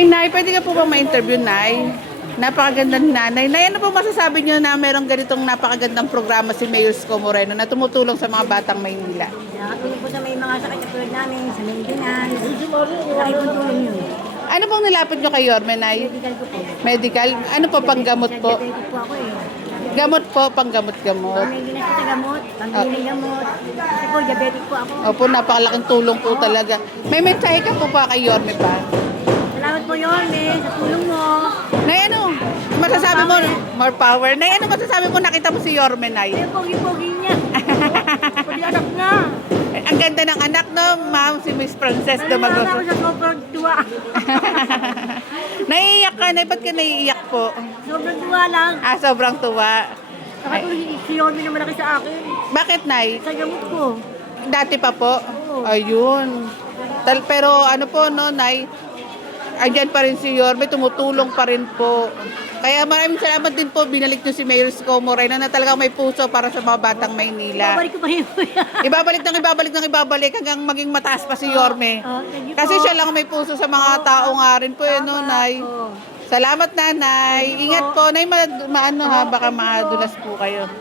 Hi, Nay. Pwede ka po ba ma-interview, Nay? Napakaganda ni Nanay. Nay, ano po masasabi niyo na merong ganitong napakagandang programa si Mayor Isko Moreno na tumutulong sa mga batang Maynila? Nakatulong po sa may mga sakit na tulad namin, sa maintenance. Laki pong tulong yun. Ano pong nilapit niyo kay Yorme, Nay? Medical ko po. Medical? Ano po, panggamot po? Diabetic po ako eh. Gamot po, panggamot-gamot. May ginas ko sa gamot, pambiling gamot. Kasi po, diabetic po ako. Opo, napakalaking tulong po talaga. May mensahe ka po pa kay Yorme pa? Salamat po yun sa tulong mo. Nay, ano? Masasabi mo, more power. Nay, ano masasabi mo nakita mo si Yorme, Nay? Ay, pogi-pogi niya. Pati anak na. Ang ganda ng anak, no? Ma'am, si Miss Princess Nalala ako Dumagoso. sa sobrang tuwa. Naiiyak ka, Nay. Ba't ka naiiyak po? Sobrang tuwa lang. Sobrang tuwa. Nakatulong si Yorme na malaki sa akin. Bakit, Nay? Sa gamot ko. Dati pa po? Oo. Ayun. Pero ano po, no, Nay? Andyan pa rin si Yorme, tumutulong pa rin po. Kaya maraming salamat din po, binalik niyo si Mayor Isko Moreno na talagang may puso para sa mga batang Maynila. Babalik ko pa rin po yan. Ibabalik hanggang maging mataas pa si Yorme. Thank you Kasi po. siya lang may puso sa mga tao nga rin po, no, Nay? Oo. Salamat, Nanay. Ingat po, Nay, maano ha, baka madulas po kayo.